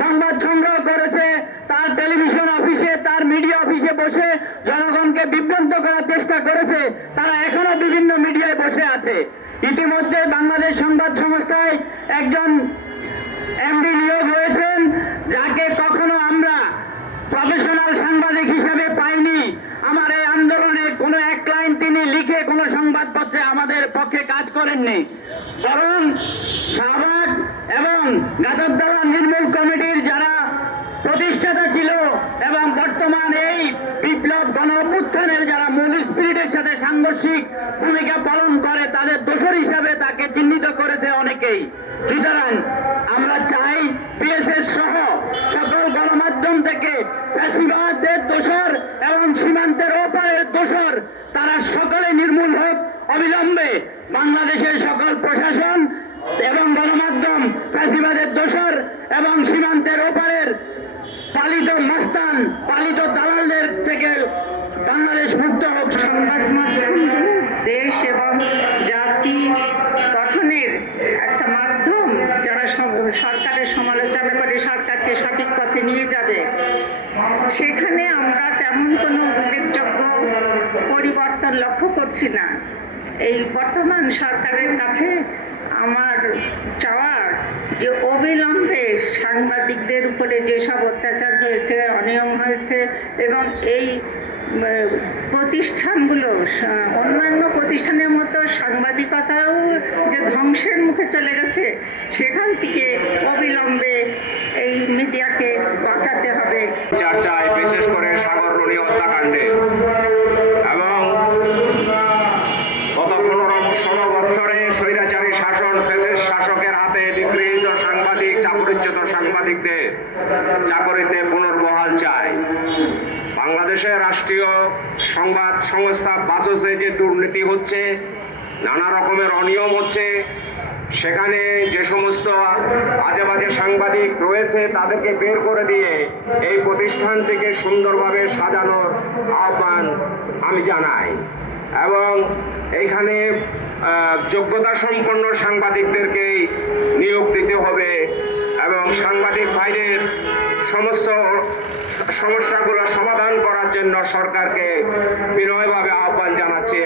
সংবাদ সংগ্রহ করেছে, তার টেলিভিশন অফিসে, তার মিডিয়া অফিসে বসে জনগণকে বিভ্রান্ত করার চেষ্টা করেছে, তারা এখনো বিভিন্ন মিডিয়ায় বসে আছে। ইতিমধ্যে বাংলাদেশ সংবাদ সংস্থায় একজন এমডি নিয়োগ হয়েছেন, যাকে কখনো আমরা প্রফেশনাল সাংবাদিক হিসেবে পাইনি। আমার এই আন্দোলনে কোনো এক লাইন তিনি লিখে কোনো সংবাদপত্রে আমাদের পক্ষে কাজ করেননি, বরং শাহবাগ এবং গাজরতলা নির্মূল কমিটির যারা প্রতিষ্ঠাতা ছিল এবং বর্তমান এই বিপ্লব গণ অভ্যুত্থানের যারা মূল স্পিরিটের সাথে সাংঘর্ষিক ভূমিকা পালন করে, তাদের দোষর হিসাবে তাকে চিহ্নিত করেছে অনেকেই। সুতরাং আমরা চাই পিএসএস সহ সকল গণমাধ্যম থেকে ফ্যাসিবাদের দোষর এবং সীমান্তের ওপারের দোষর তারা সকলে নির্মূল হোক অবিলম্বে। বাংলাদেশের সকল প্রশাসন এবং গণমাধ্যম ফ্যাসিবাদের দোষর এবং সীমান্তের ওপারের পালিত মাস্তান, পালিত দালালদের থেকে বাংলাদেশ মুক্ত হোক। সংবাদ মাধ্যম দেশ এবং জাতি গঠনের একটা মাধ্যম, যারা সরকারের সমালোচনা করে সরকারকে সঠিক পথে নিয়ে যাবে, সেখানে আমরা তেমন কোনো উল্লেখযোগ্য পরিবর্তন লক্ষ্য করছি না। এই বর্তমান সরকারের কাছে আমার চাওয়া যে অবিলম্বে সাংবাদিকদের উপরে যেসব অত্যাচার হয়েছে, অনিয়ম হয়েছে এবং এই প্রতিষ্ঠানগুলো অন্যান্য প্রতিষ্ঠানের মতো সাংবাদিকতাও যে ধ্বংসের মুখে চলে গেছে, সেখান থেকে অবিলম্বে এই মিডিয়াকে বাঁচাতে হবে। চর্চায় বিশেষ করে সাগররণী হত্যাকাণ্ডে এবং গত 15-16 বছরে স্বৈরাচারী শাসন, ফ্যাসিস্ট শাসকের হাতে নিগৃহীত সাংবাদিক, চাকরিচ্যুত সাংবাদিকদের চাকরিতে পুনর্বহাল চাই। বাংলাদেশের রাষ্ট্রীয় সংবাদ সংস্থা বাসসে যে দুর্নীতি হচ্ছে, নানা রকমের অনিয়ম হচ্ছে, সেখানে যে সমস্ত আজে বাজে সাংবাদিক রয়েছে তাদেরকে বের করে দিয়ে এই প্রতিষ্ঠানটিকে সুন্দরভাবে সাজানোর আহ্বান আমি জানাই এবং এইখানে যোগ্যতা সম্পন্ন সাংবাদিকদেরকেই নিয়োগ দিতে হবে এবং সাংবাদিক ভাইদের সমস্ত সমস্যাগুলো সমাধান করার জন্য সরকারকে বিনয়ভাবে আহ্বান জানাচ্ছি।